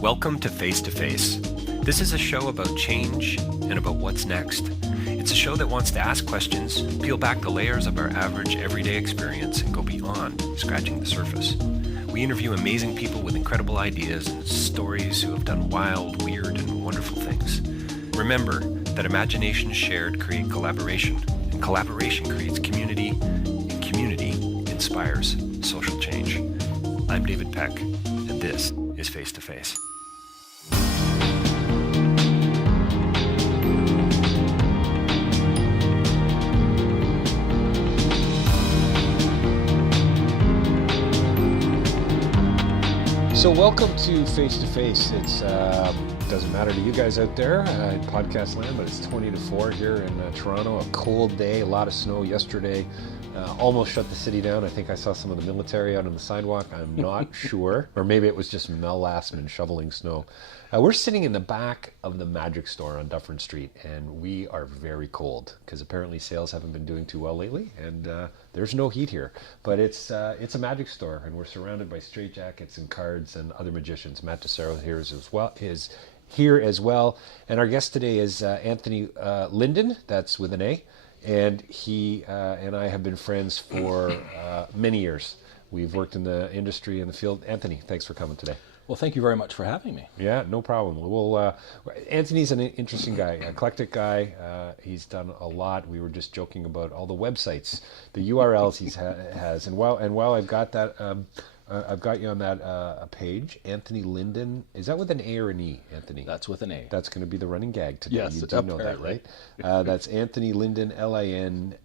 Welcome to Face to Face. This is a show about change and about what's next. It's a show that wants to ask questions, peel back the layers of our average everyday experience, and go beyond scratching the surface. We interview amazing people with incredible ideas and stories who have done wild, weird, and wonderful things. Remember that imagination shared creates collaboration, and collaboration creates community, and community inspires social change. I'm David Peck, and this is Face to Face. So welcome to Face to Face. It's doesn't matter to you guys out there in podcast land, but it's 20 to 4 here in Toronto. A cold day, a lot of snow yesterday. Almost shut the city down. I think I saw some of the military out on the sidewalk. I'm not sure. Or maybe it was just Mel Lastman shoveling snow. We're sitting in the back of the Magic Store on Dufferin Street, and we are very cold because apparently sales haven't been doing too well lately, and there's no heat here. But it's a Magic Store, and we're surrounded by straitjackets and cards and other magicians. Matt DeCero is here as well. And our guest today is Anthony Lindan, that's with an A. And he and I have been friends for many years. We've worked in the industry, in the field. Anthony, thanks for coming today. Well, thank you very much for having me. Yeah, no problem. Well, Anthony's an interesting guy, eclectic guy. He's done a lot. We were just joking about all the websites, the URLs he has. And while I've got that, I've got you on that page, Anthony Lindan. Is that with an A or an E, Anthony? That's with an A. That's going to be the running gag today. Yes, you do know that, right? That's Anthony Lindan,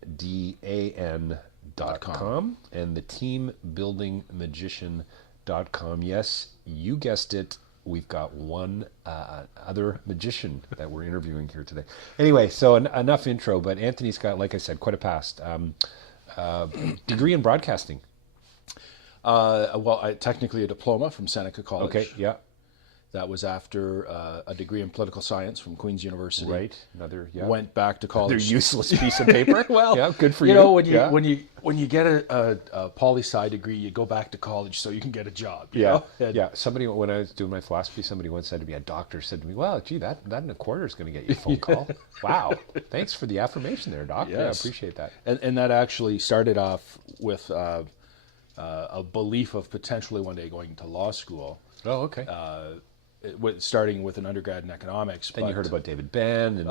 LINDAN.com, and the teambuildingmagician.com. Yes, you guessed it. We've got one other magician that we're interviewing here today. Anyway, so enough intro, but Anthony's got, like I said, quite a past. Degree in broadcasting. Technically a diploma from Seneca College. Okay, yeah. That was after a degree in political science from Queen's University. Right, another, yeah. Went back to college. Another useless piece of paper. Well, yeah, good for you. You know, when you get a poli-sci degree, you go back to college so you can get a job. You know? Yeah. Somebody, when I was doing my philosophy, somebody once said to me, a doctor said to me, well, gee, that and a quarter is going to get you a phone call. Wow. Thanks for the affirmation there, Doc. Yes. Yeah, I appreciate that. And that actually started off with a belief of potentially one day going to law school. Oh, okay. Starting with an undergrad in economics. Then you heard about David Ben. And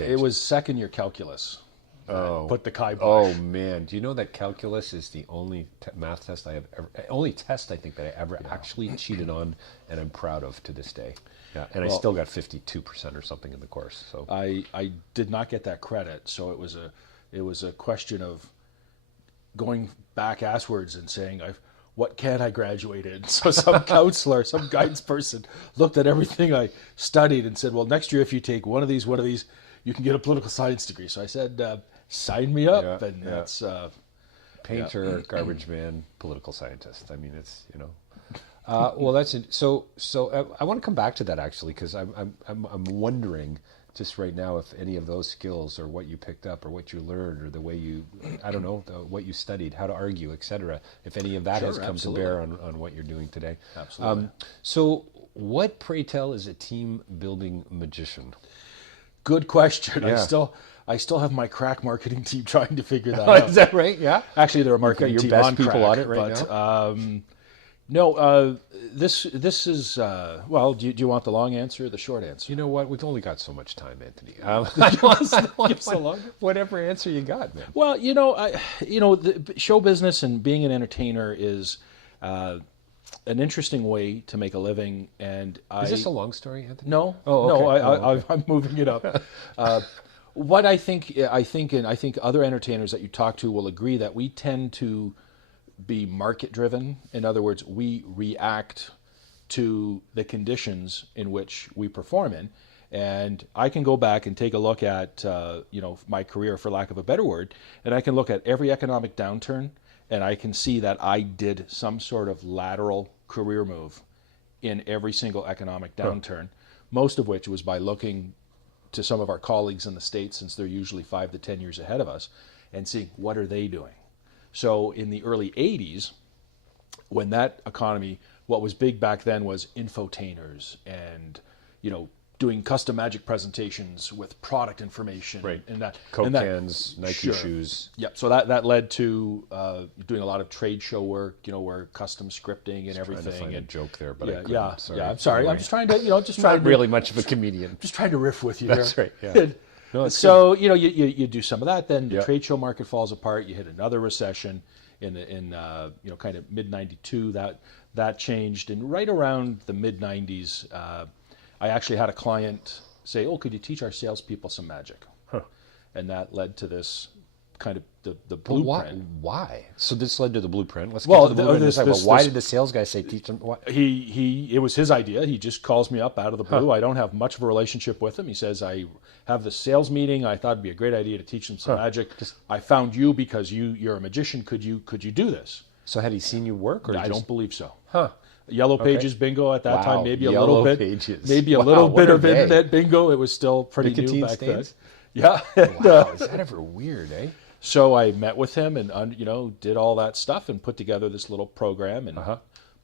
it was second year calculus. Put the kibosh. Oh man, do you know that calculus is the only math test I think that I ever actually cheated on, and I'm proud of to this day. Yeah, and I still got 52% or something in the course. So I did not get that credit. So it was a question of going back asswards and saying, what can I graduate in? So some counselor, some guidance person looked at everything I studied and said, well, next year if you take one of these, you can get a political science degree. So I said, sign me up. That's painter, garbage man, political scientist. I mean, it's, you know. Well, that's it. So I want to come back to that actually, because I'm wondering just right now if any of those skills or what you picked up or what you learned or the way you, I don't know, what you studied, how to argue, etc., if any of that has come to bear on what you're doing today. Absolutely. So what, pray tell, is a team building magician? Good question. Yeah. I still have my crack marketing team trying to figure that out. Is that right? Yeah. Actually, they're a marketing team best on people crack, on it right now. No, this is, well, do you want the long answer or the short answer? You know what? We've only got so much time, Anthony. Whatever answer you got, man. Well, the show business and being an entertainer is an interesting way to make a living. And is this a long story, Anthony? No. Oh, okay. No, I'm moving it up. What I think other entertainers that you talk to will agree that we tend to be market driven. In other words, we react to the conditions in which we perform in. And I can go back and take a look at my career, for lack of a better word, and I can look at every economic downturn, and I can see that I did some sort of lateral career move in every single economic downturn, most of which was by looking to some of our colleagues in the States, since they're usually 5 to 10 years ahead of us, and seeing what are they doing. So in the early 80s, when that economy what was big back then was infotainers and, doing custom magic presentations with product information. Right. And that. Coke and that, cans, Nike shoes. Yep. So that led to doing a lot of trade show work, where custom scripting and everything. Trying to find a joke there, but I couldn't. Yeah. Sorry. Yeah. I'm sorry. Anyway. I'm just trying to, Not really much of a comedian. Just trying to riff with you. That's here. right. Yeah. No, so you do some of that, then the trade show market falls apart. You hit another recession in kind of mid '92. That changed, and right around the mid '90s, I actually had a client say, "Oh, could you teach our salespeople some magic?" Huh. And that led to this kind of the But blueprint. why? So this led to the blueprint. Let's Well, get to the blueprint. Why did the sales guy say teach them? What? It was his idea. He just calls me up out of the blue. I don't have much of a relationship with him. He says, I have this sales meeting. I thought it'd be a great idea to teach them some magic. I found you because you're a magician. Could you do this? So had he seen you work? Or I don't believe so. Huh. Yellow Pages bingo at that time, maybe a little bit. Pages. Maybe a little bit of internet bingo. It was still pretty Nicotine new back stains? then. Yeah. Wow, is that ever weird, eh? So I met with him and did all that stuff and put together this little program and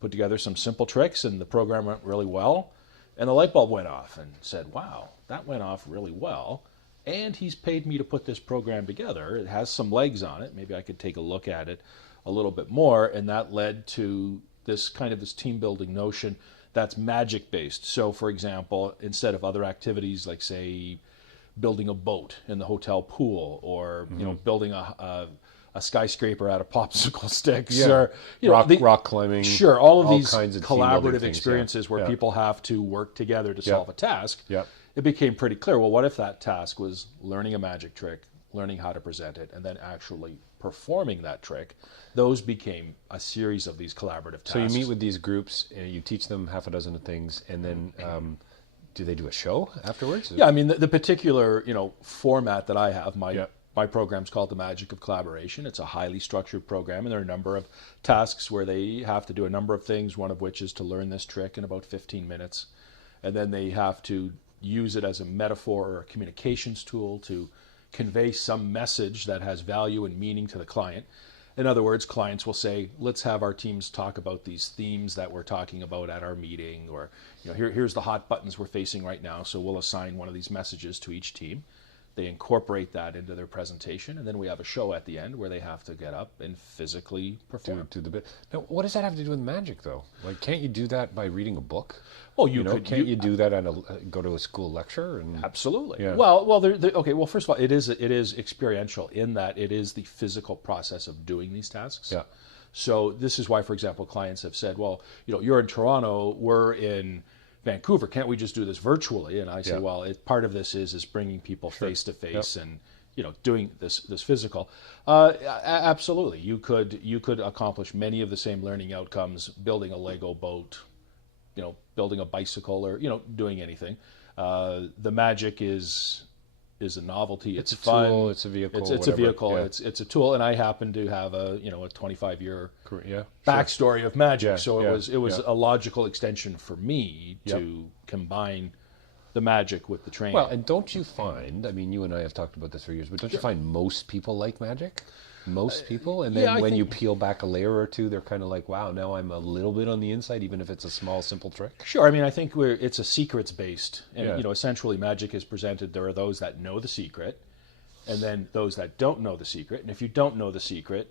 put together some simple tricks, and the program went really well. And the light bulb went off and said, "Wow, that went off really well." And he's paid me to put this program together. It has some legs on it. Maybe I could take a look at it a little bit more. And that led to this team building notion that's magic based. So for example, instead of other activities like say building a boat in the hotel pool or building a skyscraper out of popsicle sticks or rock climbing, all of all these kinds of collaborative experiences where people have to work together to solve a task. It became pretty clear, well, what if that task was learning a magic trick, learning how to present it, and then actually performing that trick? Those became a series of these collaborative tasks. So you meet with these groups, you teach them half a dozen of things, and then do they do a show afterwards? Yeah, I mean, the particular format that I have, my program's called The Magic of Collaboration. It's a highly structured program, and there are a number of tasks where they have to do a number of things, one of which is to learn this trick in about 15 minutes. And then they have to use it as a metaphor or a communications tool to convey some message that has value and meaning to the client. In other words, clients will say, let's have our teams talk about these themes that we're talking about at our meeting, or here's the hot buttons we're facing right now, so we'll assign one of these messages to each team. They incorporate that into their presentation, and then we have a show at the end where they have to get up and physically perform. Do the bit. Now, what does that have to do with magic, though? Like, can't you do that by reading a book? Well, Can't you do that go to a school lecture? Absolutely. Yeah. Well, okay. Well, first of all, it is experiential in that it is the physical process of doing these tasks. Yeah. So this is why, for example, clients have said, well, you're in Toronto, we're in Vancouver, can't we just do this virtually? And I say, well, part of this is bringing people face to face and doing this physical. Absolutely, you could accomplish many of the same learning outcomes building a Lego boat, building a bicycle, or doing anything. The magic is a novelty. It's fun. Tool, it's a vehicle. It's a vehicle. Yeah. It's a tool, and I happen to have a 25-year backstory of magic, so it was a logical extension for me to combine the magic with the training. Well, and don't you find? I mean, you and I have talked about this for years, but don't you find most people like magic? Most people, and then when you peel back a layer or two, they're kind of like, wow, now I'm a little bit on the inside, even if it's a small, simple trick. Sure. I mean, I think it's a secrets based, and essentially magic is presented. There are those that know the secret, and then those that don't know the secret. And if you don't know the secret,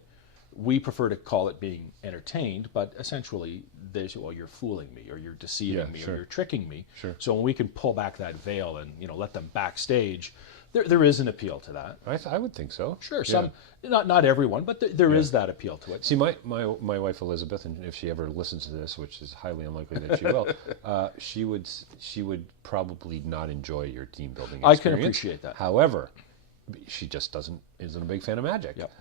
we prefer to call it being entertained, but essentially, you're fooling me, or you're deceiving me, or you're tricking me. Sure. So when we can pull back that veil and let them backstage. There is an appeal to that. I would think so. Sure, some not everyone, but there is that appeal to it. See, my wife Elizabeth, and if she ever listens to this, which is highly unlikely that she will, she would probably not enjoy your team building experience. I can appreciate that. However, she just isn't a big fan of magic. Yep.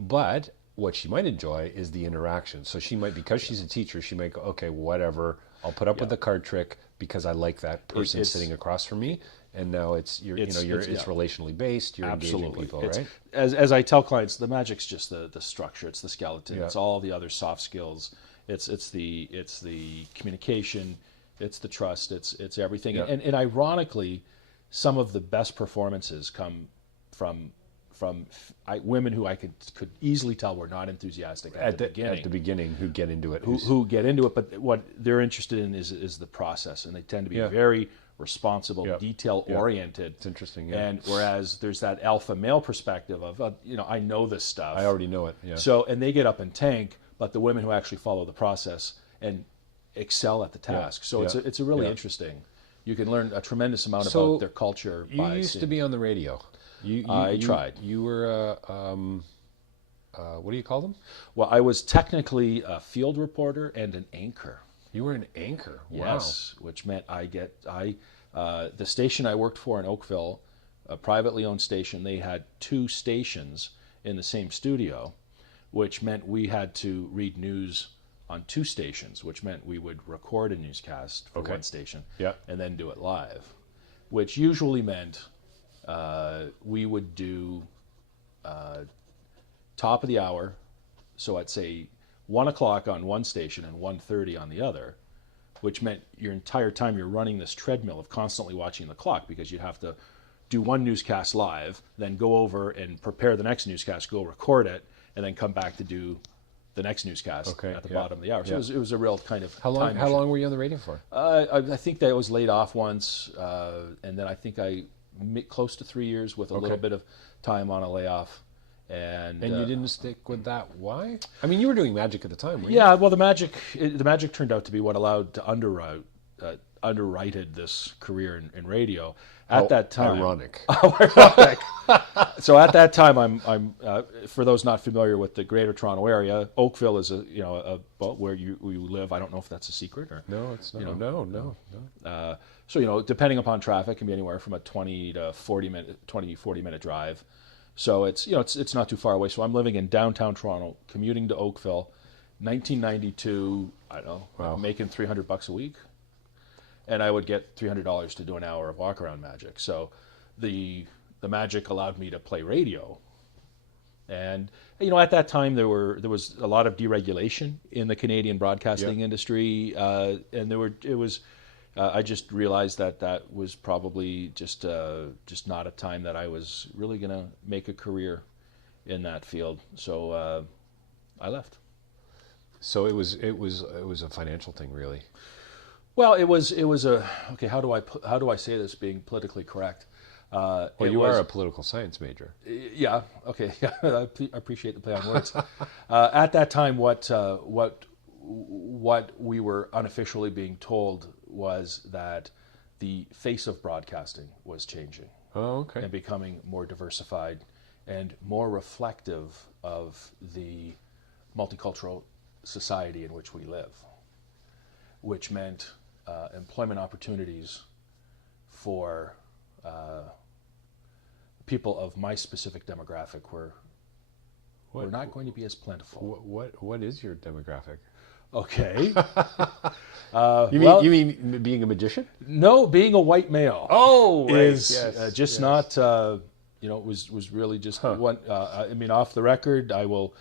But what she might enjoy is the interaction. So she might, because she's a teacher, she might go, okay, whatever, I'll put up with the card trick because I like that person sitting across from me. And now it's relationally based. You're engaging people, right? As I tell clients, the magic's just the structure. It's the skeleton. It's all the other soft skills. It's the communication. It's the trust. It's everything. And ironically, some of the best performances come from women who I could easily tell were not enthusiastic at the beginning. At the beginning, who get into it. Who get into it, but what they're interested in is the process, and they tend to be very responsible, detail-oriented. It's interesting, And whereas there's that alpha male perspective of, I know this stuff. I already know it, So, and they get up and tank, but the women who actually follow the process and excel at the task. So it's a really interesting. You can learn a tremendous amount about their culture. You used to be on the radio. I tried. You were what do you call them? Well, I was technically a field reporter and an anchor. You were an anchor. Wow. Yes, which meant the station I worked for in Oakville, a privately owned station, they had 2 stations in the same studio, which meant we had to read news on 2 stations, which meant we would record a newscast for one station and then do it live, which usually meant we would do top of the hour, so I'd say 1 o'clock on one station and 1:30 on the other, which meant your entire time you're running this treadmill of constantly watching the clock, because you'd have to do one newscast live, then go over and prepare the next newscast, go record it, and then come back to do the next newscast at the bottom of the hour. So it was a real kind of How long were you on the radio for? I think that I was laid off once, and then I think I close to 3 years with a little bit of time on a layoff. And you didn't stick with that. Why? I mean, you were doing magic at the time, weren't you? Yeah, well, the magic turned out to be what allowed to underwrited this career in radio. At that time, ironic. Ironic. So at that time, I'm for those not familiar with the Greater Toronto Area, Oakville is where you live. I don't know if that's a secret or no, it's not. No. So depending upon traffic, can be anywhere from a 20 to 40 minute drive. So it's not too far away. So I'm living in downtown Toronto, commuting to Oakville, 1992. I don't know, making $300 a week, and I would get $300 to do an hour of walk around magic. So the magic allowed me to play radio, and at that time there was a lot of deregulation in the Canadian broadcasting industry, and I just realized that was probably just not a time that I was really going to make a career in that field. So I left. So it was a financial thing, really. Well, it was a okay. How do I say this being politically correct? You are a political science major. Yeah. Okay. I appreciate the play on words. At that time, what we were unofficially being told was that the face of broadcasting was changing. Oh, okay. And becoming more diversified and more reflective of the multicultural society in which we live, which meant employment opportunities for people of my specific demographic were not going to be as plentiful. What is your demographic? Okay. You mean being a magician? No, being a white male. Oh, right. Is not. It was really just one. I mean, off the record, I will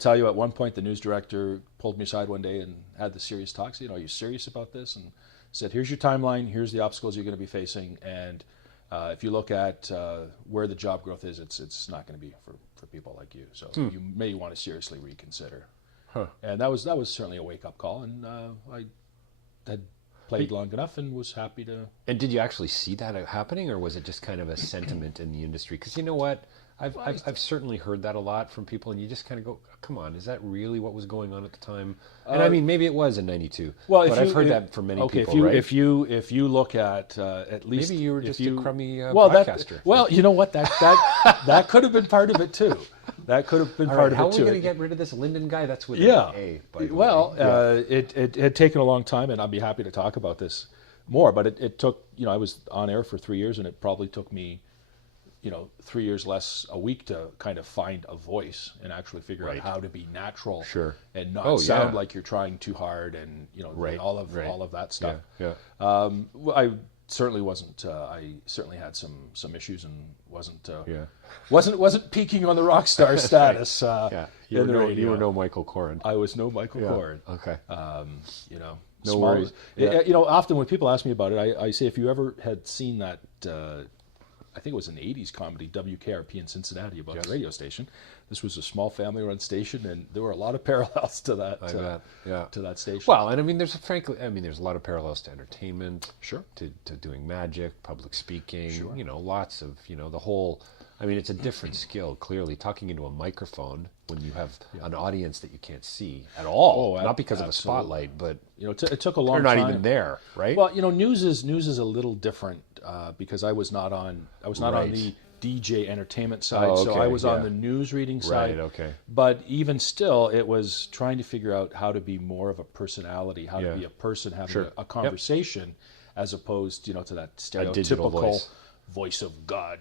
tell you. At one point, the news director pulled me aside one day and had the serious talk. Said, "Are you serious about this?" And said, "Here's your timeline. Here's the obstacles you're going to be facing, and if you look at where the job growth is, it's not going to be for people like you. So you may want to seriously reconsider." Huh. And that was certainly a wake up call, and I had played long enough and was happy to. And did you actually see that happening, or was it just kind of a sentiment in the industry? Because you know what, I've certainly heard that a lot from people, and you just kind of go, "Come on, is that really what was going on at the time?" And I mean, maybe it was in '92. Well, but I've heard that from many people. Right? If you look at least, maybe you were just a crummy broadcaster. You know what, that could have been part of it too. That could have been part of it too. How are we going to get rid of this Lindan guy? That's with A. It had taken a long time, and I'd be happy to talk about this more. But it took, I was on air for 3 years, and it probably took me, 3 years less a week to kind of find a voice and actually figure out how to be natural, and not sound like you're trying too hard, and all of that stuff. I certainly wasn't. I certainly had some issues and wasn't peaking on the rock star status. You were no Michael Corrin. I was no Michael Corrin. Okay. No worries. Often when people ask me about it, I say if you ever had seen that I think it was an 80s comedy, WKRP in Cincinnati, about the radio station. This was a small family-run station, and there were a lot of parallels to that. To that station. Well, and I mean, there's a lot of parallels to entertainment. Sure. To doing magic, public speaking. Sure. Lots of the whole. I mean, it's a different skill. Clearly, talking into a microphone when you have an audience that you can't see at all. Not because of a spotlight, but it took a long they're time. not even there, right? Well, news is a little different because I was not on the DJ entertainment side, so I was on the news reading side. Right. Okay. But even still, it was trying to figure out how to be more of a personality, how to be a person having a conversation, as opposed to that stereotypical voice of God,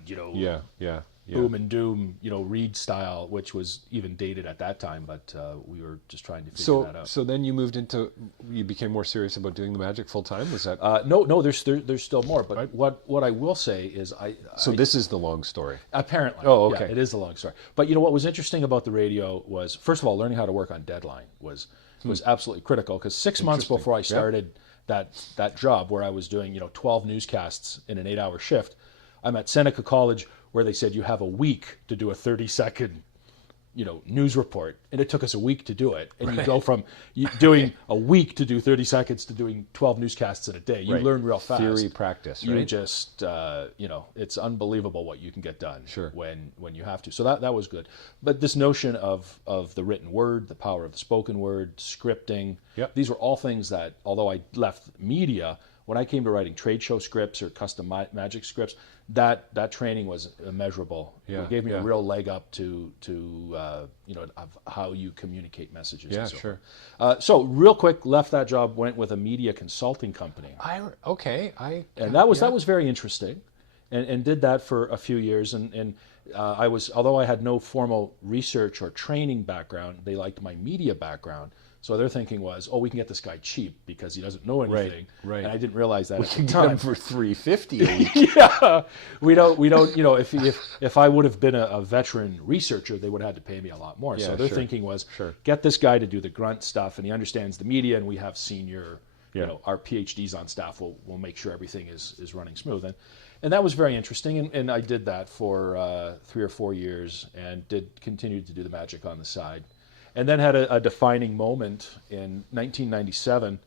boom and doom, read style, which was even dated at that time, but we were just trying to figure that out. So then you became more serious about doing the magic full time? Was that? No, there's still more, but right. what I will say is this is the long story. Apparently. Oh, okay. Yeah, it is the long story. But what was interesting about the radio was, first of all, learning how to work on deadline was absolutely critical, because 6 months before I started that job where I was doing 12 newscasts in an 8-hour shift, I'm at Seneca College, where they said you have a week to do a 30-second, news report, and it took us a week to do it. And you go from doing a week to do 30 seconds to doing 12 newscasts in a day. You learn real fast. Theory, practice, right? You just, it's unbelievable what you can get done when you have to. So that was good. But this notion of the written word, the power of the spoken word, scripting, these were all things that, although I left media, when I came to writing trade show scripts or custom magic scripts, that training was immeasurable. It gave me a real leg up to of how you communicate messages. Yeah, and so sure. So real quick, left that job, went with a media consulting company. That was very interesting, and did that for a few years. And I was, although I had no formal research or training background, they liked my media background. So their thinking was, we can get this guy cheap because he doesn't know anything. Right. And I didn't realize that we at the can time. get him for $350 a week. Yeah, we don't. If I would have been a veteran researcher, they would have had to pay me a lot more. Yeah, so their thinking was, get this guy to do the grunt stuff, and he understands the media, and we have senior, our PhDs on staff. We'll make sure everything is running smooth. And that was very interesting, and I did that for 3 or 4 years, and did continue to do the magic on the side. And then had a defining moment in 1997.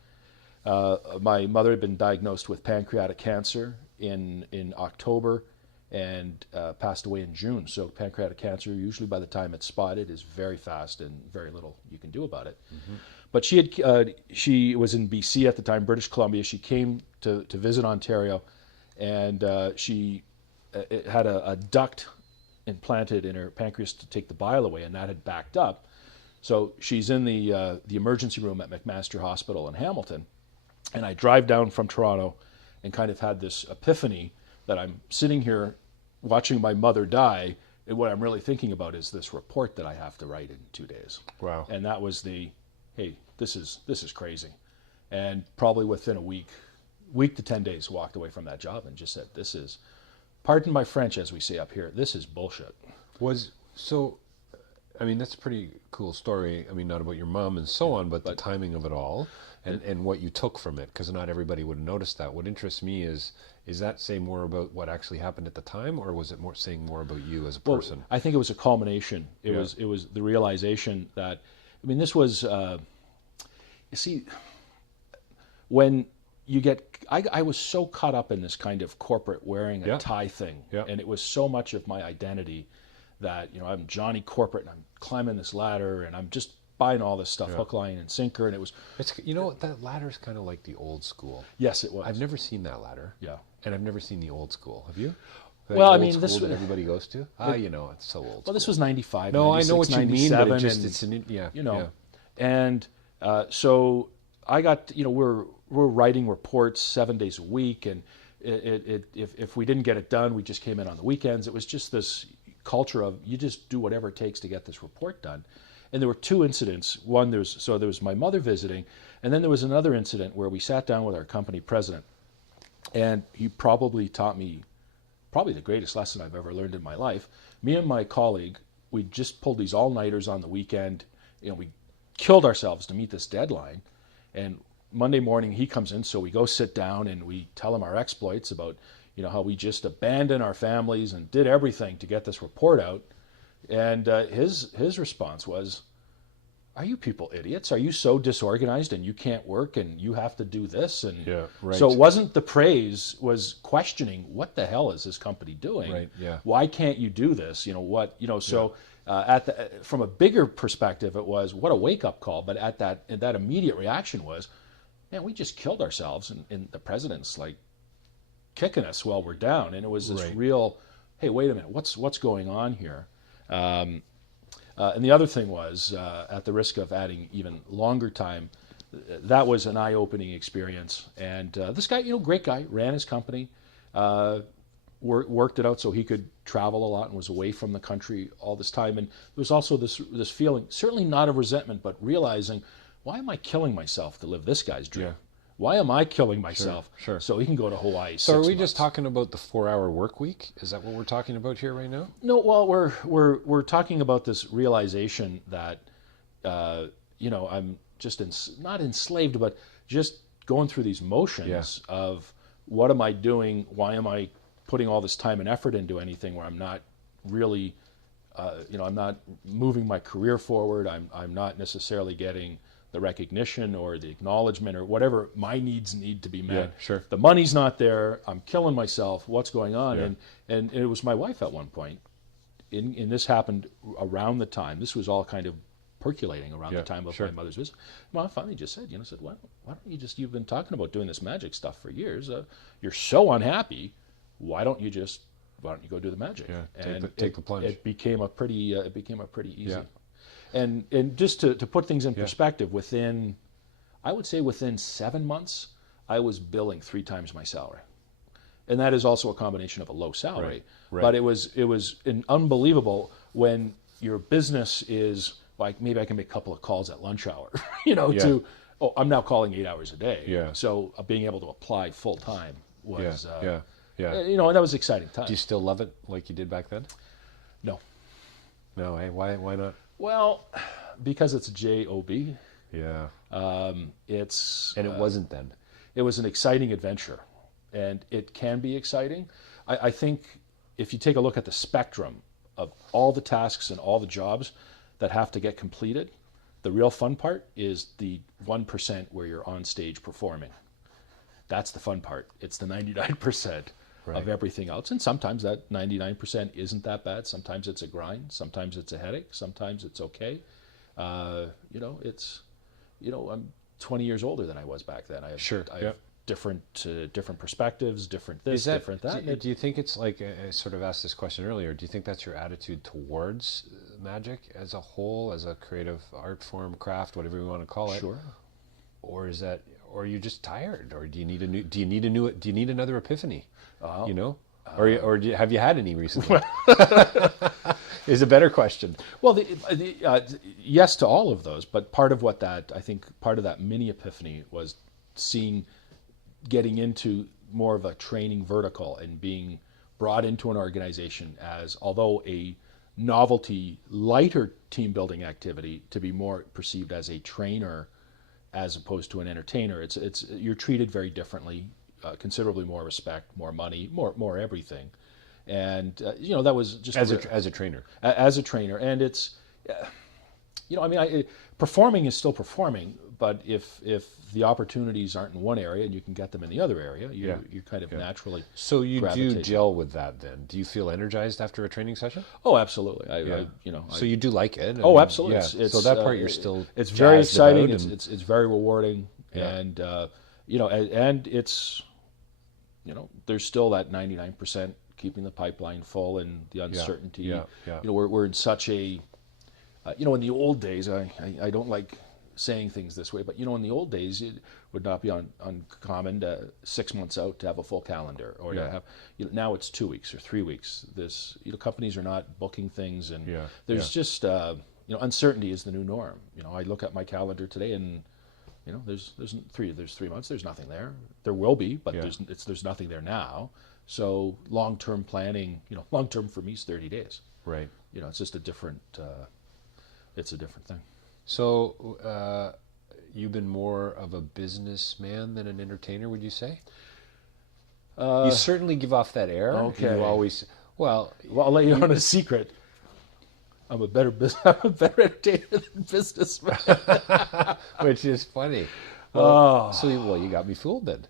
My mother had been diagnosed with pancreatic cancer in October and passed away in June. So pancreatic cancer, usually by the time it's spotted, is very fast and very little you can do about it. Mm-hmm. But she was in BC at the time, British Columbia. She came to visit Ontario, and she had a duct implanted in her pancreas to take the bile away, and that had backed up. So she's in the emergency room at McMaster Hospital in Hamilton, and I drive down from Toronto and kind of had this epiphany that I'm sitting here watching my mother die, and what I'm really thinking about is this report that I have to write in 2 days. Wow. And that was hey, this is crazy. And probably within a week to 10 days, walked away from that job and just said, this is, pardon my French as we say up here, this is bullshit. That's a pretty cool story. Not about your mom and so on, but the timing of it all and what you took from it, because not everybody would notice that. What interests me is that say more about what actually happened at the time, or was it saying more about you as a person? Well, I think it was a culmination. It was the realization that, this was, you see, when you get, I was so caught up in this kind of corporate wearing a tie thing, and it was so much of my identity that, I'm Johnny Corporate, and I'm climbing this ladder, and I'm just buying all this stuff, hook, line, and sinker, and it was... that ladder's kind of like the old school. Yes, it was. I've never seen that ladder. Yeah. And I've never seen the old school. Have you? This that everybody goes to? It's so old school. Well, this was 95, No, 96, I know what you mean, but And so I got, we're writing reports 7 days a week, and if we didn't get it done, we just came in on the weekends. It was just this culture of you just do whatever it takes to get this report done. And there were 2 incidents. One, there was my mother visiting, and then there was another incident where we sat down with our company president, and he probably taught me the greatest lesson I've ever learned in my life. Me and my colleague, we just pulled these all-nighters on the weekend. We killed ourselves to meet this deadline, and Monday morning he comes in, so we go sit down and we tell him our exploits about how we just abandoned our families and did everything to get this report out. And his response was, "Are you people idiots? Are you so disorganized and you can't work and you have to do this?" And so it wasn't the praise, was questioning, what the hell is this company doing? Right. Yeah. Why can't you do this? So from a bigger perspective, it was, what a wake-up call. But at that immediate reaction was, man, we just killed ourselves, and the president's like kicking us while we're down. And it was this real, hey, wait a minute, what's going on here? And the other thing was, at the risk of adding even longer time, that was an eye-opening experience. And this guy, great guy, ran his company, worked it out so he could travel a lot and was away from the country all this time. And there was also this feeling, certainly not of resentment, but realizing, why am I killing myself to live this guy's dream? Yeah. Why am I killing myself Sure. so he can go to Hawaii? So are we 6 just months? talking about the 4-hour work week? Is that what we're talking about here right now? No, well, we're talking about this realization that I'm just not enslaved, but just going through these motions of, what am I doing? Why am I putting all this time and effort into anything where I'm not really, I'm not moving my career forward. I'm not necessarily getting the recognition or the acknowledgement or whatever my needs need to be met. Yeah, sure. The money's not there. I'm killing myself. What's going on? Yeah. And it was my wife at one point. And this happened around the time. This was all kind of percolating around the time of my mother's visit. Mom finally just said, why don't you just, you've been talking about doing this magic stuff for years. You're so unhappy. Why don't you go do the magic? Yeah, and take the plunge. It became a pretty easy. Yeah. And just to put things in perspective, I would say within 7 months, I was billing 3 times my salary. And that is also a combination of a low salary. Right. But it was unbelievable when your business is like, maybe I can make a couple of calls at lunch hour, I'm now calling 8 hours a day. Yeah. So being able to apply full time was, yeah. and that was exciting time. Do you still love it like you did back then? No. No, hey, why not? Well, because it's a job. Yeah. And it wasn't then. It was an exciting adventure, and it can be exciting. I think if you take a look at the spectrum of all the tasks and all the jobs that have to get completed, the real fun part is the 1% where you're on stage performing. That's the fun part. It's the 99% of everything else. And sometimes that 99% isn't that bad. Sometimes it's a grind. Sometimes it's a headache. Sometimes it's okay. I'm 20 years older than I was back then. I have different perspectives, different this, different that. Do you think it's like, I sort of asked this question earlier, do you think that's your attitude towards magic as a whole, as a creative art form, craft, whatever you want to call it? Sure. Or is that, or are you just tired, or do you need another epiphany? Have you had any recently? Is a better question. Well, yes to all of those, but part of that mini epiphany was getting into more of a training vertical and being brought into an organization as, although a novelty, lighter team building activity, to be more perceived as a trainer as opposed to an entertainer. You're treated very differently, considerably more respect, more money, more everything. And that was just as a trainer. As a trainer, and it's, performing is still performing, but if the opportunities aren't in one area and you can get them in the other area, you kind of naturally. So you do gel with that then. Do you feel energized after a training session? Oh, absolutely. So you do like it? Absolutely. Yeah. So that part you're still. It's very exciting. It's very rewarding, and and it's there's still that 99%. Keeping the pipeline full and the uncertainty. We're in such a, in the old days, I don't like saying things this way, but in the old days, it would not be uncommon to 6 months out to have a full calendar, or to have, now it's 2 weeks or 3 weeks. Companies are not booking things, and there's just, uncertainty is the new norm. I look at my calendar today and, there's 3 months, there's nothing there. There will be, but there's nothing there now. So long-term planning, long-term for me is 30 days. Right. It's just a different thing. So you've been more of a businessman than an entertainer, would you say? You certainly give off that air. Okay. You always, well, I'll let you in on a secret. I'm a better entertainer than businessman. which is funny. You got me fooled then.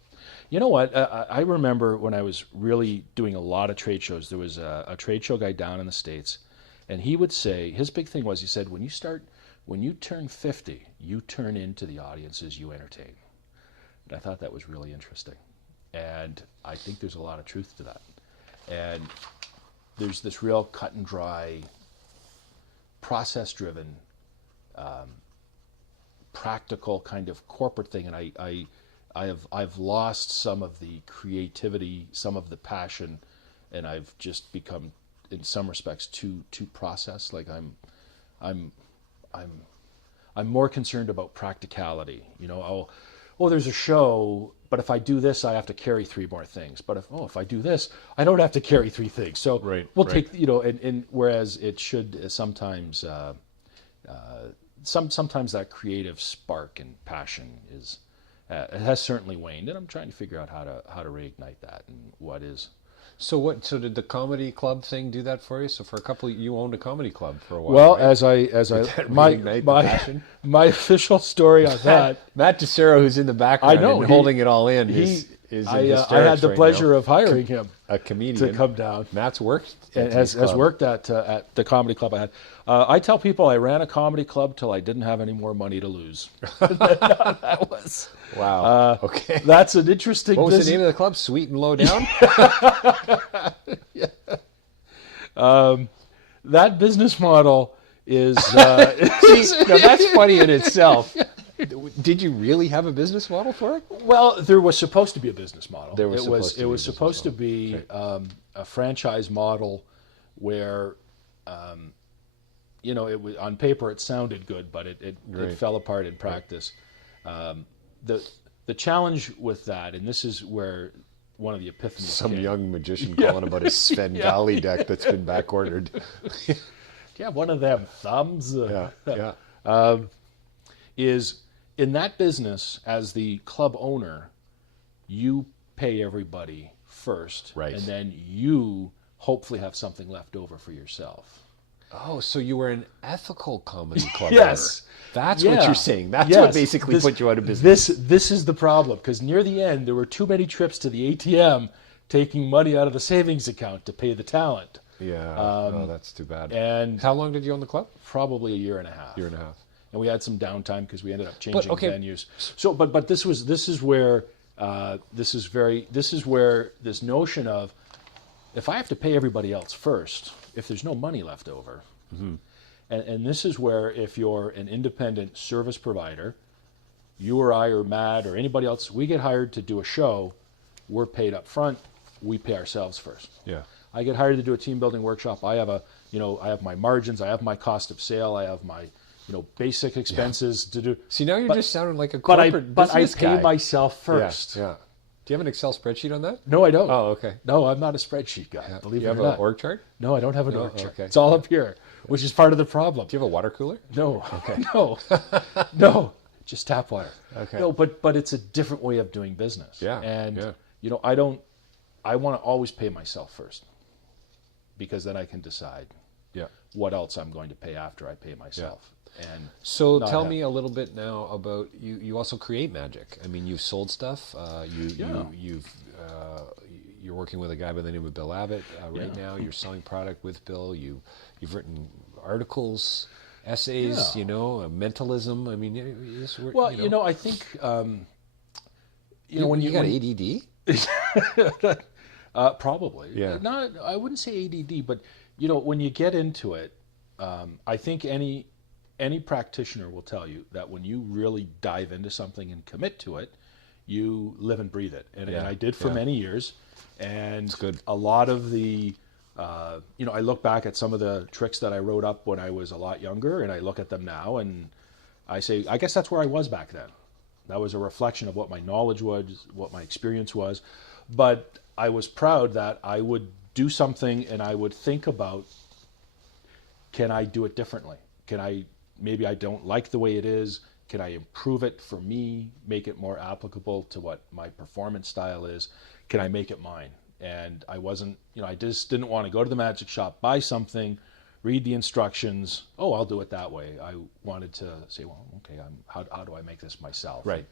You know what? I remember when I was really doing a lot of trade shows, there was a trade show guy down in the States, and he would say, his big thing was, he said, when you turn 50, you turn into the audiences you entertain. And I thought that was really interesting. And I think there's a lot of truth to that. And there's this real cut and dry, process-driven, practical kind of corporate thing, and I've lost some of the creativity, some of the passion, and I've just become, in some respects, too process. Like I'm more concerned about practicality. You know, there's a show, but if I do this, I have to carry 3 more things. But if I do this, I don't have to carry 3 things. So we'll take, and whereas it should sometimes. Sometimes that creative spark and passion is it has certainly waned, and I'm trying to figure out how to reignite that and what is. So did the comedy club thing do that for you? So for a couple, you owned a comedy club for a while. Well, right? my official story on that. Matt DeCero, who's in the background, and holding it all in, is I had the pleasure of hiring him, a comedian, to come down. Matt's worked and has worked at the comedy club I had. I tell people I ran a comedy club till I didn't have any more money to lose. That was wow. Okay, that's an interesting. What was the name of the club? Sweet and Low Down. Yeah. That business model is. See, now that's funny in itself. Did you really have a business model for it? Well, there was supposed to be a business model. It was supposed to be a franchise model where, it was, on paper it sounded good, but it fell apart in practice. The challenge with that, and this is where one of the epiphanies. Some young magician calling about his Svengali deck that's been back ordered. Do you have one of them thumbs? Is in that business, as the club owner, you pay everybody first, right, and then you hopefully have something left over for yourself. Oh, so you were an ethical comedy club yes. owner. That's what you're saying. That's what basically put you out of business. This is the problem, because near the end, there were too many trips to the ATM taking money out of the savings account to pay the talent. Yeah, that's too bad. And how long did you own the club? Probably a year and a half. And we had some downtime because we ended up changing venues. So, but this is where this notion of, if I have to pay everybody else first, if there's no money left over, and this is where, if you're an independent service provider, you or I or Matt or anybody else, we get hired to do a show, we're paid up front, we pay ourselves first. Yeah. I get hired to do a team building workshop. I have my margins, I have my cost of sale, I have my basic expenses to do. See, now you're just sounding like a corporate business guy. But I pay myself first. Yeah. Do you have an Excel spreadsheet on that? No, I don't. Oh, okay. No, I'm not a spreadsheet guy. Yeah. Believe you it or have not. an org chart? No, I don't have an org chart. Okay. It's all up here, which is part of the problem. Do you have a water cooler? No. Okay. No. Just tap water. Okay. No, but it's a different way of doing business. Yeah. And I want to always pay myself first, because then I can decide what else I'm going to pay after I pay myself. And so tell me a little bit now about you also create magic. I mean, you've sold stuff. You're working with a guy by the name of Bill Abbott right now. You're selling product with Bill. You've written articles, essays, mentalism. I mean, I think when you got ADD? Probably. Yeah. Not, I wouldn't say ADD, but when you get into it, I think any practitioner will tell you that when you really dive into something and commit to it, you live and breathe it. And I did for many years. And a lot of the, I look back at some of the tricks that I wrote up when I was a lot younger, and I look at them now, and I say, I guess that's where I was back then. That was a reflection of what my knowledge was, what my experience was. But I was proud that I would do something and I would think about, can I do it differently? Maybe I don't like the way it is. Can I improve it for me, make it more applicable to what my performance style is? Can I make it mine? And I wasn't, I just didn't want to go to the magic shop, buy something, read the instructions. Oh, I'll do it that way. I wanted to say, well, okay, how do I make this myself? Right. And,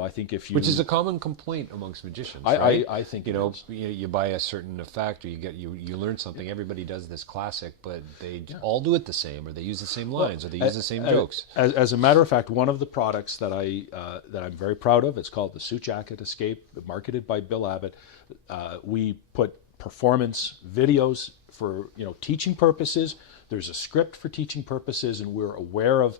I think if you... Which is a common complaint amongst magicians, right? I think you buy a certain effect, or you learn something. Everybody does this classic, but they all do it the same, or they use the same lines, or they use the same jokes. As a matter of fact, one of the products that I'm very proud of, it's called the Suit Jacket Escape, marketed by Bill Abbott. We put performance videos for teaching purposes. There's a script for teaching purposes, and we're aware of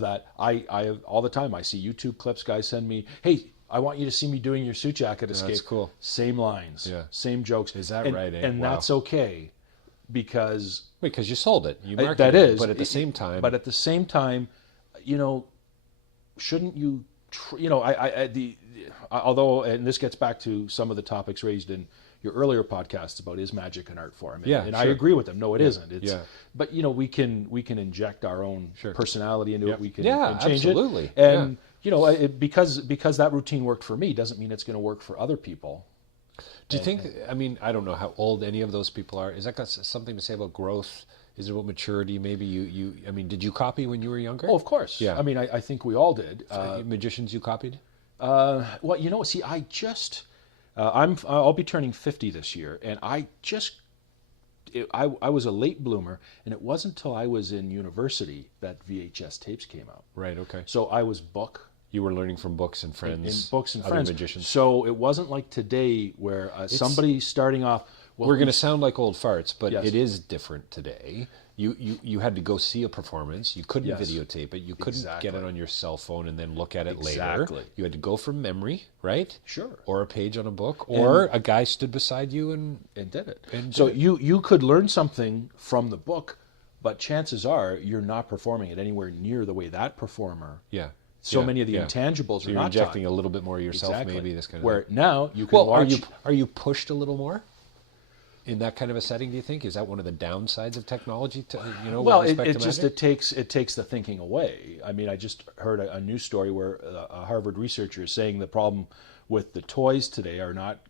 that. I all the time I see YouTube clips. Guys send me, hey, I want you to see me doing your Suit Jacket Escape. That's cool. Same lines, same jokes. Is that right? And wow. that's okay, because you sold it. You marketed that is. But at the same time, shouldn't you? Although, and this gets back to some of the topics raised in your earlier podcasts about, is magic an art form? And I agree with them. No, it isn't. But we can inject our own personality into it. We can change absolutely. it. And because that routine worked for me doesn't mean it's going to work for other people. Do you think? I don't know how old any of those people are. Is that got something to say about growth? Is it about maturity? Maybe you. Did you copy when you were younger? Oh, of course. Yeah. I think we all did. Magicians you copied? Well, see, I just. I'll be turning 50 this year, and I was a late bloomer, and it wasn't until I was in university that VHS tapes came out. Right. Okay. So I was book. You were learning from books and friends. In books and other friends. Magicians. So it wasn't like today where somebody starting off. Well, we're going to sound like old farts, but Yes. it is different today. You had to go see a performance. You couldn't Yes. videotape it. You couldn't Exactly. get it on your cell phone and then look at it Exactly. later. You had to go from memory, right? Sure. Or a page on a book, or a guy stood beside you and did it. And So did it. you could learn something from the book, but chances are you're not performing it anywhere near the way that performer. Yeah. So Yeah, many of the yeah. intangibles So are you're not injecting taught. a little bit more of yourself, Exactly. maybe this kind of Where thing. now you can Well, watch. are you pushed a little more in that kind of a setting? Do you think is that one of the downsides of technology? Well, with it respect to just magic? it takes the thinking away. I just heard a news story where a Harvard researcher is saying the problem with the toys today are not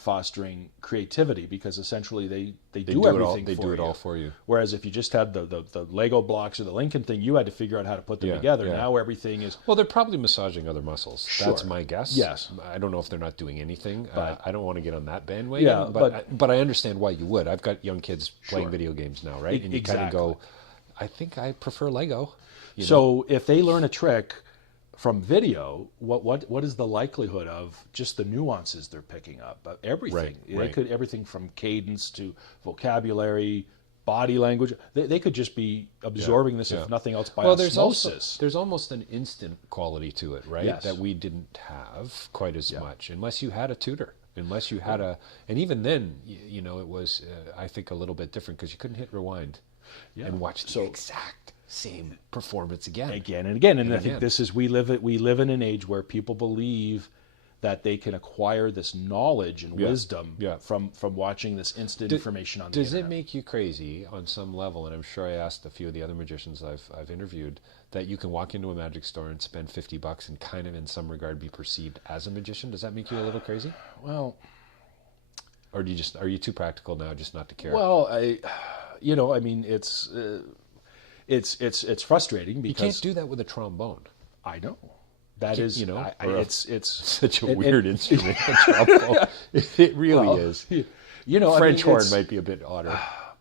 fostering creativity, because essentially they do everything They for do you. it all for you. Whereas if you just had the Lego blocks or the Lincoln thing, you had to figure out how to put them together. yeah. Now everything is. Well, they're probably massaging other muscles. Sure. That's my guess. Yes. I don't know if they're not doing anything. But- I don't want to get on that bandwagon. Yeah, but I understand why you would. I've got young kids playing Sure. video games now, right? And you kind of Exactly. go, I think I prefer Lego. you know? So if they learn a trick from video, what is the likelihood of just the nuances they're picking up? Everything. Right. Everything from cadence to vocabulary, body language. They could just be absorbing this, if nothing else, by osmosis. There's almost an instant quality to it, right? Yes. That we didn't have quite as much, unless you had a tutor, unless you had and even then, it was, I think, a little bit different, because you couldn't hit rewind and watch the exact same performance again and again. And I think again. this is, we live in an age where people believe that they can acquire this knowledge and wisdom from watching this instant information on the internet. Does internet. it make you crazy on some level? And I'm sure I asked a few of the other magicians I've interviewed, that you can walk into a magic store and spend $50 and kind of in some regard be perceived as a magician? Does that make you a little crazy? Well, or are you too practical now just not to care? well, it's frustrating, because you can't do that with a trombone. I know. That is, it's Such a weird instrument. The trombone. It really is. French horn might be a bit odder.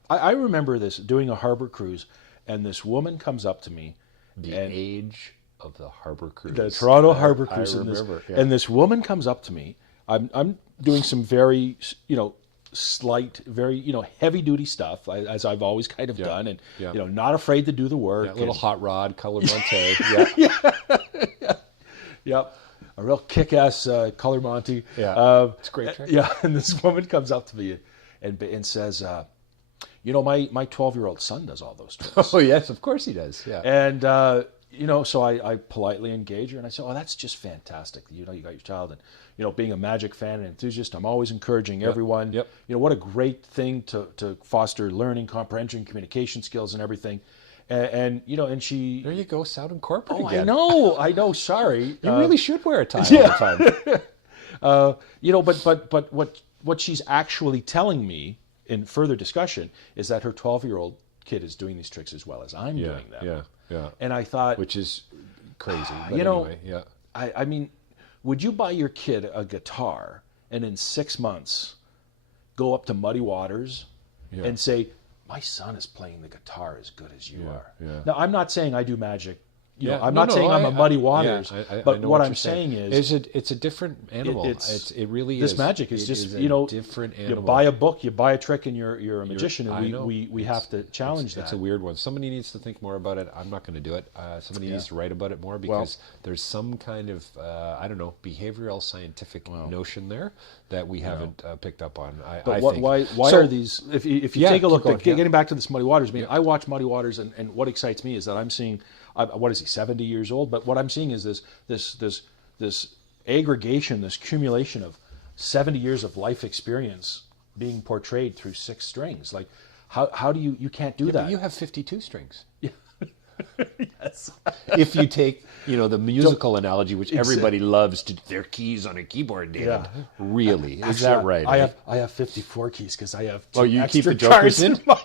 I remember doing a harbor cruise, and this woman comes up to me. The age of the harbor cruise. The Toronto Harbor Cruise. I remember. And this woman comes up to me. I'm doing some very, slight, very, heavy duty stuff, as I've always kind of done, and not afraid to do the work. Little hot rod, color Monte. Yep. A real kick-ass color Monty. Yeah. It's a great trick. Yeah. And this woman comes up to me and says, my 12-year-old son does all those tricks. Oh, yes, of course he does. Yeah. And, so I politely engage her, and I say, oh, that's just fantastic. You got your child. And, being a magic fan and enthusiast, I'm always encouraging everyone. Yep. What a great thing to foster learning, comprehension, communication skills, and everything. and and she. There you go, sounding corporate Oh, again. I know. Sorry, You really should wear a tie all the time. but what she's actually telling me in further discussion is that her 12-year-old kid is doing these tricks as well as I'm doing them. Yeah. And I thought, Which is crazy. But anyway, yeah. I mean, would you buy your kid a guitar and in 6 months go up to Muddy Waters and say, my son is playing the guitar as good as you are? Yeah. Now, I'm not saying I do magic. I'm No, not saying I'm a Muddy Waters, I but know what I'm you're saying is it's a different animal. It really this is. magic is It just is a different animal. You buy a book, you buy a trick, and you're a magician, and we have to challenge that. It's a weird one. Somebody needs to think more about it. I'm not going to do it. Somebody needs to write about it more because there's some kind of I don't know, behavioral scientific notion there that we haven't picked up on. I think. Why So, are these? If you take a look, going, getting back to this Muddy Waters, I mean, I watch Muddy Waters, and what excites me is that I'm seeing. What is he, 70 years old? But what I'm seeing is this aggregation, this accumulation of 70 years of life experience being portrayed through 6 strings. Like, how do you can't do that? But you have 52 strings. Yes. If you take, the musical analogy, which everybody loves to, their keys on a keyboard, David. Yeah. Really? Is Actually, that right? I have 54 keys because I have 2 you keep extra the jokers cards in? my.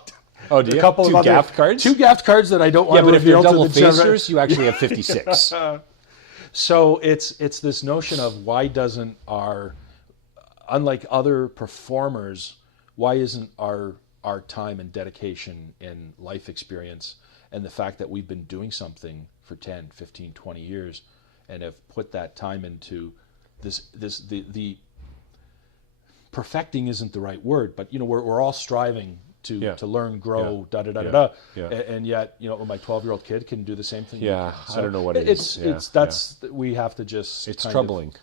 Oh, do you? A couple Two of gaffed cards? 2 gaffed cards that I don't want Yeah, to but if you're reveal double to the general. facers, you actually have 56. So it's this notion of why doesn't unlike other performers, why isn't our time and dedication and life experience and the fact that we've been doing something for 10, 15, 20 years and have put that time into the perfecting isn't the right word, but we're all striving to learn, grow, and yet my 12-year-old kid can do the same thing. Yeah, So I don't know what it is. We have to just. It's troubling.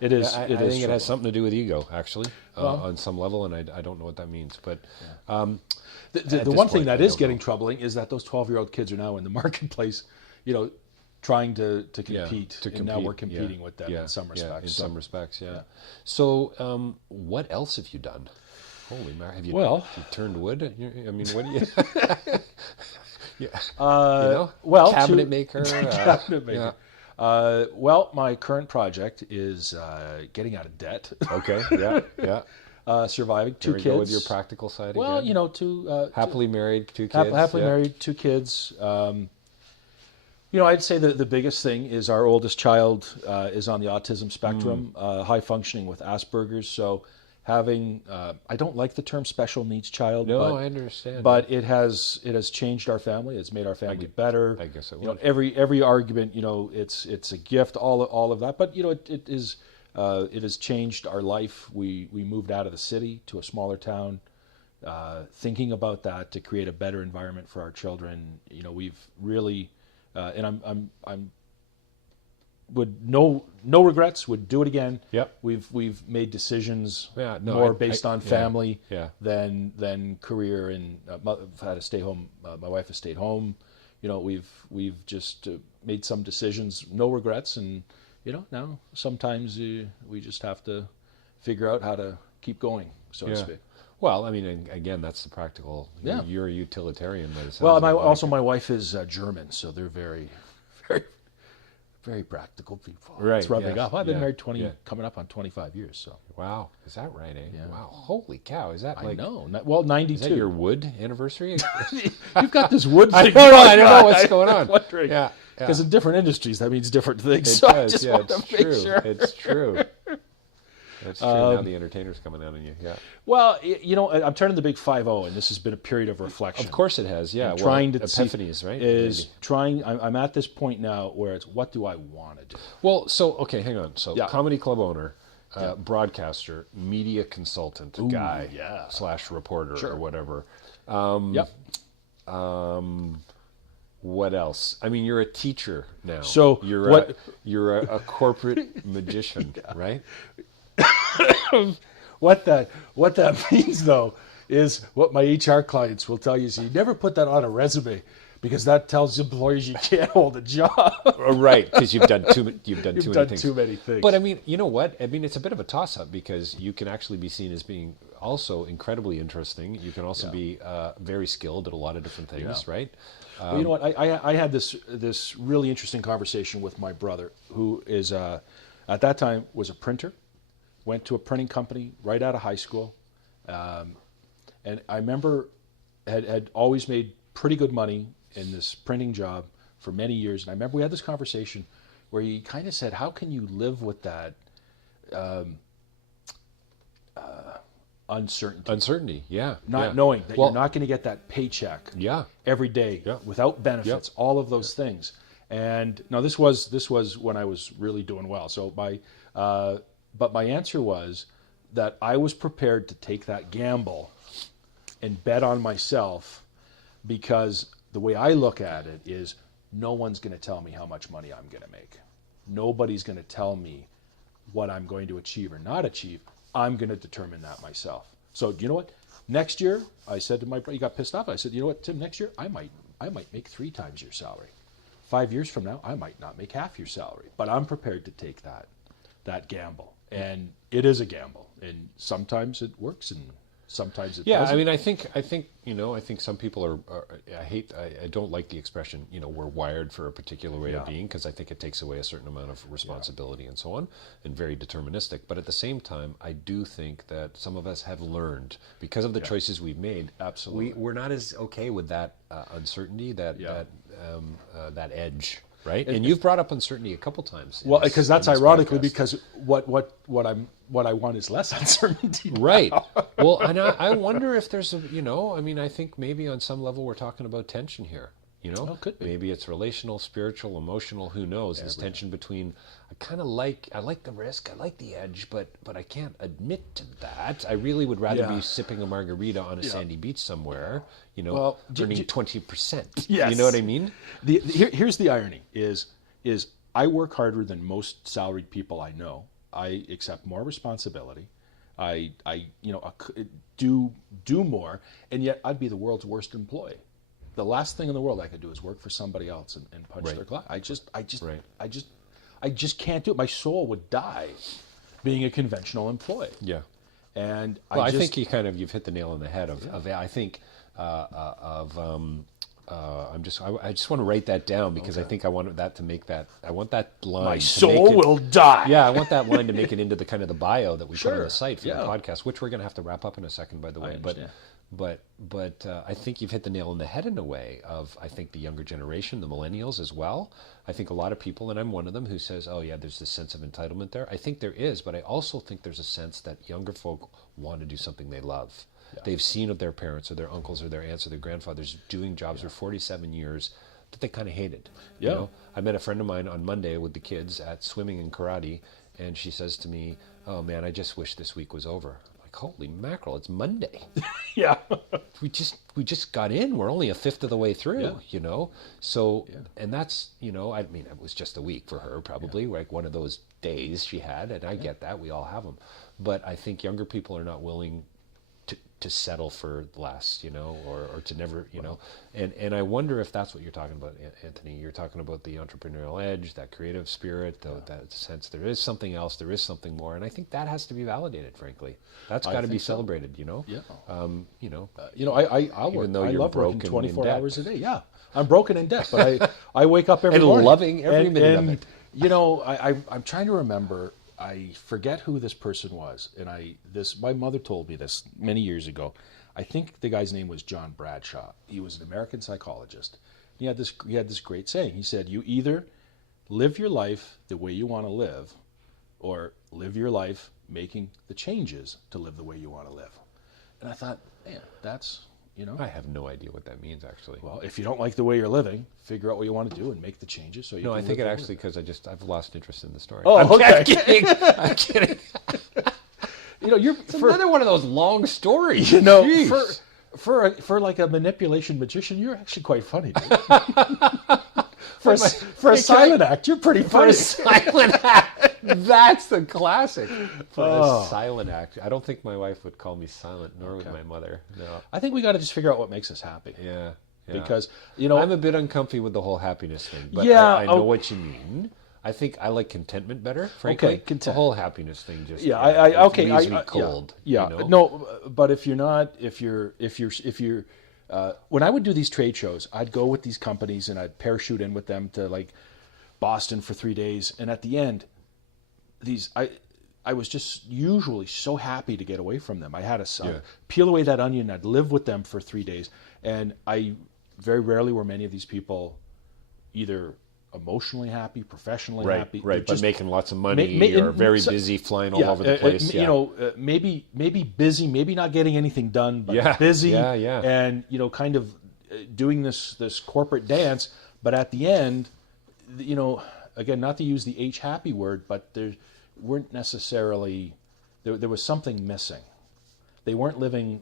It is. I think it has something to do with ego, actually, on some level, and I don't know what that means. But the one thing that is getting troubling is that those 12-year-old kids are now in the marketplace, trying to compete. And now we're competing with them in some respects. Some respects, yeah. So, what else have you done? Holy Mary, have you turned wood? I mean, what do you... cabinet maker. Cabinet maker. My current project is getting out of debt. Okay, yeah. Surviving 2 kids. Go with your practical side again. 2 happily married, 2 kids. Happily married, 2 kids. I'd say that the biggest thing is our oldest child is on the autism spectrum, high functioning with Asperger's. So having, I don't like the term special needs child. No, I understand. But it has changed our family. It's made our family better. I guess it would. Every argument, it's a gift. All of that. But it has changed our life. We moved out of the city to a smaller town, thinking about that to create a better environment for our children. We've really. And I'm would no regrets, would do it again. Yep. We've made decisions more based on family than career, and I've had to stay home. My wife has stayed home. We've just made some decisions, no regrets, and now sometimes we just have to figure out how to keep going, so to speak. Well, I mean, again, that's the practical. You're a utilitarian. My wife is German, so they're very, very, very practical people. Right. It's rubbing off. I've been married coming up on 25 years. So. Wow, is that right? Eh? Yeah. Wow, holy cow! Is that I know. Well, 92. Is that your wood anniversary? You've got this wood thing. I don't know what's going on. Yeah. Because in different industries, that means different things. It so does. I just want to make sure. It's true. That's true. Now the entertainer's coming out on you. Yeah. Well, I'm turning the big 5-0, and this has been a period of reflection. Of course it has. Yeah. Trying to epiphanies, right? I'm at this point now where it's what do I want to do? Well, so okay, hang on. So comedy club owner, broadcaster, media consultant, guy, / reporter or whatever. What else? I mean, you're a teacher now. So you're a corporate magician, right? What that means though is what my HR clients will tell you. So you never put that on a resume, because that tells employers you can't hold a job. Right, because you've done too many things. But I mean, you know what? I mean, it's a bit of a toss-up because you can actually be seen as being also incredibly interesting. You can also be very skilled at a lot of different things, right? Well, you know what? I had this really interesting conversation with my brother, who is at that time was a printer, went to a printing company right out of high school, and I remember had always made pretty good money in this printing job for many years. And I remember we had this conversation where he kind of said, how can you live with that uncertainty? Uncertainty, yeah. Not knowing that you're not going to get that paycheck every day without benefits, all of those things. And now this was when I was really doing well. So but my answer was that I was prepared to take that gamble and bet on myself, because the way I look at it is no one's going to tell me how much money I'm going to make. Nobody's going to tell me what I'm going to achieve or not achieve. I'm going to determine that myself. So you know what? Next year, I said to my brother, he got pissed off. I said, you know what, Tim, next year I might make 3 times your salary. 5 years from now, I might not make half your salary. But I'm prepared to take that gamble. And it is a gamble. And sometimes it works and sometimes it doesn't. I mean, I think some people are I don't like the expression, we're wired for a particular way of being, because I think it takes away a certain amount of responsibility and so on, and very deterministic. But at the same time, I do think that some of us have learned, because of the choices we've made, absolutely, we're not as okay with that uncertainty, that edge. Right, and you've brought up uncertainty a couple times. Well, because that's ironically because what I want is less uncertainty. Right. Well, and I wonder if there's I think maybe on some level we're talking about tension here. Well, could be. Maybe it's relational, spiritual, emotional. Who knows? This tension between I like the risk, I like the edge, but I can't admit to that. I really would rather be sipping a margarita on a sandy beach somewhere. Earning 20%. Yes. You know what I mean? Here's the irony: is I work harder than most salaried people I know. I accept more responsibility. I do more, and yet I'd be the world's worst employee. The last thing in the world I could do is work for somebody else and punch their clock. I just can't do it. My soul would die being a conventional employee. Yeah. And I think you've hit the nail on the head of I think I just want to write that down, because I think I want that to make that. I want that line. My soul will die. Yeah, I want that line to make it into the kind of the bio that we put on the site for the podcast, which we're going to have to wrap up in a second, by the way. But I think you've hit the nail on the head in a way of, I think, the younger generation, the millennials as well. I think a lot of people, and I'm one of them, who says, oh yeah, there's this sense of entitlement there. I think there is, but I also think there's a sense that younger folk want to do something they love. Yeah. They've seen of their parents or their uncles or their aunts or their grandfathers doing jobs for 47 years that they kind of hated. Yeah. I met a friend of mine on Monday with the kids at swimming and karate, and she says to me, oh man, I just wish this week was over. Holy mackerel, it's Monday. Yeah. We just got in. We're only a fifth of the way through, So, and that's, I mean, it was just a week for her, probably, like one of those days she had, and I get that. We all have them. But I think younger people are not willing to settle for less, or to never, and I wonder if that's what you're talking about, Anthony. You're talking about the entrepreneurial edge, that creative spirit, that sense there is something else, there is something more, and I think that has to be validated. Frankly, that's got to be celebrated. Yeah. I work. Even though I you're love broken working 24 in debt. hours a day. Yeah, I'm broken in debt, but I wake up every and morning loving every minute of it. I'm trying to remember. I forget who this person was, and my mother told me this many years ago. I think the guy's name was John Bradshaw. He was an American psychologist. He had this great saying. He said, "You either live your life the way you want to live, or live your life making the changes to live the way you want to live." And I thought, man, that's I have no idea what that means, actually. Well, if you don't like the way you're living, figure out what you want to do and make the changes. So you. No, I think it actually because I've lost interest in the story. Oh, okay. I'm kidding. I'm kidding. It's another one of those long stories. For like a manipulation magician, you're actually quite funny. Dude. for a silent act, you're pretty funny. For a silent act, that's the classic. For a silent act, I don't think my wife would call me silent, nor would my mother. No, I think we got to just figure out what makes us happy. Yeah. because I'm a bit uncomfy with the whole happiness thing, but Yeah, I know what you mean. I think I like contentment better, frankly. Okay, The whole happiness thing just leaves me cold. Yeah, you know? no, but if you're when I would do these trade shows, I'd go with these companies and I'd parachute in with them to like Boston for 3 days, and at the end, I was just usually so happy to get away from them. I had to peel away that onion. I'd live with them for 3 days, and I very rarely were many of these people either emotionally happy, professionally happy, right, but making lots of money or very busy, flying all over the place. Maybe busy, maybe not getting anything done, but busy, and kind of doing this corporate dance. But at the end, again, not to use the H happy word, but there weren't necessarily there was something missing. They weren't living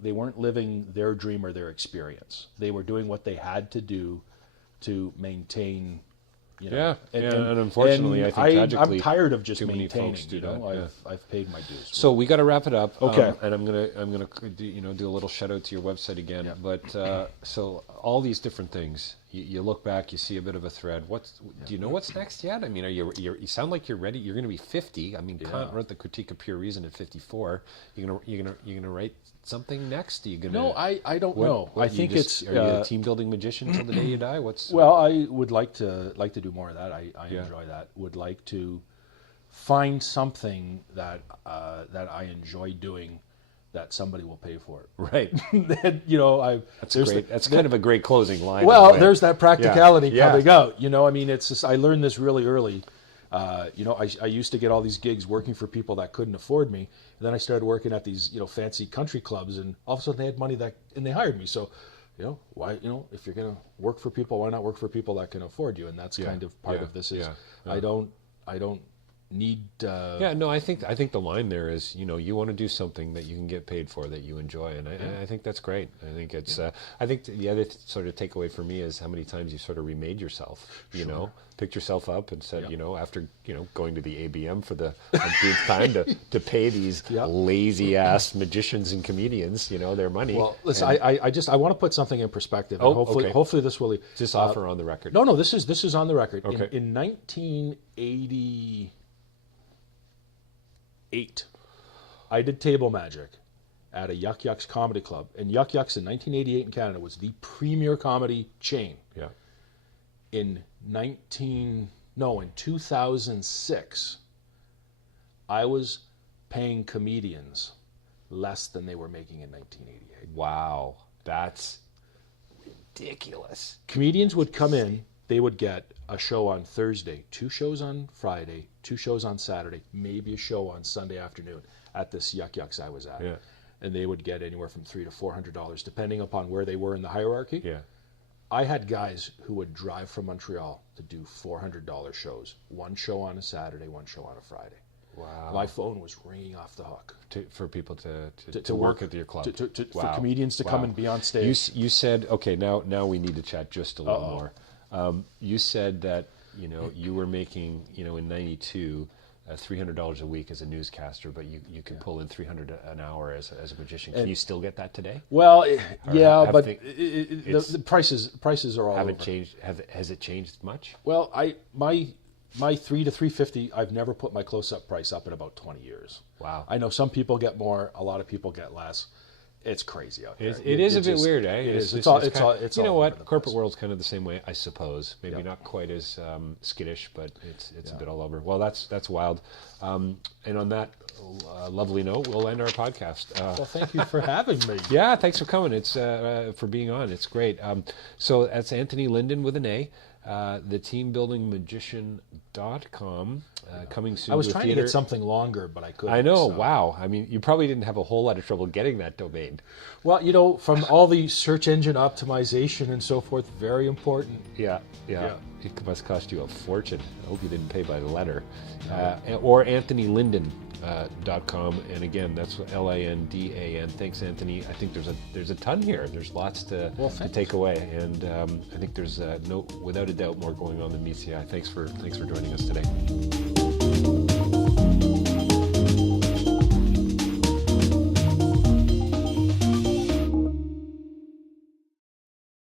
their dream or their experience. They were doing what they had to do to maintain. And unfortunately, I think tragically, I'm tired of just too many maintaining. folks do that. I've paid my dues. So we got to wrap it up. Okay. And I'm gonna do a little shout out to your website again. Yeah. But so all these different things, you look back, you see a bit of a thread. Do you know what's next yet? I mean, you sound like you're ready. You're going to be 50. I mean, Kant wrote the Critique of Pure Reason at 54. You're gonna write something next? Are you gonna? No, I don't know. I think it's. Are you a team building magician till the day you die? Well, I would like to do more of that. I enjoy that. Would like to find something that I enjoy doing that somebody will pay for it. Right. That's great. That's kind of a great closing line. Well, there's that practicality coming out. I mean, it's just, I learned this really early. I used to get all these gigs working for people that couldn't afford me. And then I started working at these, fancy country clubs, and all of a sudden they had money and they hired me. So, why, if you're going to work for people, why not work for people that can afford you? And that's kind of part of this is I don't need. I think the line there is, you want to do something that you can get paid for, that you enjoy, and I think that's great. I think it's. I think the other sort of takeaway for me is how many times you sort of remade yourself. Picked yourself up and said, after going to the ABM for the umpteenth time to pay these lazy ass magicians and comedians, their money. Well, listen, I want to put something in perspective. And hopefully this will. Is this offer on the record? No, this is on the record. Okay. In 1988, I did table magic at a Yuck Yucks comedy club, and Yuck Yucks in 1988 in Canada was the premier comedy chain. Yeah. In 2006, I was paying comedians less than they were making in 1988. Wow, that's ridiculous. Comedians would come in, they would get a show on Thursday, 2 shows on Friday, 2 shows on Saturday, maybe a show on Sunday afternoon at this Yuck Yucks I was at. Yeah. And they would get anywhere from $300 to $400, depending upon where they were in the hierarchy. Yeah. I had guys who would drive from Montreal to do $400 shows. 1 show on a Saturday, 1 show on a Friday. Wow. My phone was ringing off the hook. For people to work at your club. For comedians to come and be on stage. You said, okay, now we need to chat just a little more. You said that, you were making, in 92, $300 a week as a newscaster, but you can pull in $300 an hour as a magician. Can you still get that today? Well, but the prices are all haven't over. Changed. Has it changed much? Well, my $300 to $350, I've never put my close-up price up in about 20 years. Wow. I know some people get more, a lot of people get less. It's crazy out there. It is a bit weird, eh? It is. It's you know what? Corporate world's kind of the same way, I suppose. Maybe not quite as skittish, but it's a bit all over. Well, that's wild. And on that lovely note, we'll end our podcast. Well, thank you for having me. Yeah, thanks for coming. It's for being on. It's great. So that's Anthony Lindan with an A. theteambuildingmagician.com. Coming soon. I was with trying theater. to get something longer, but I couldn't. I know. So. Wow. I mean, you probably didn't have a whole lot of trouble getting that domain. Well, from all the search engine optimization and so forth, very important. Yeah. It must cost you a fortune. I hope you didn't pay by the letter. Or AnthonyLindan.com. And again, that's Landan. Thanks, Anthony. I think there's a ton here. There's lots to take away, and I think there's without a doubt more going on than meets the eye. Thanks for joining us today.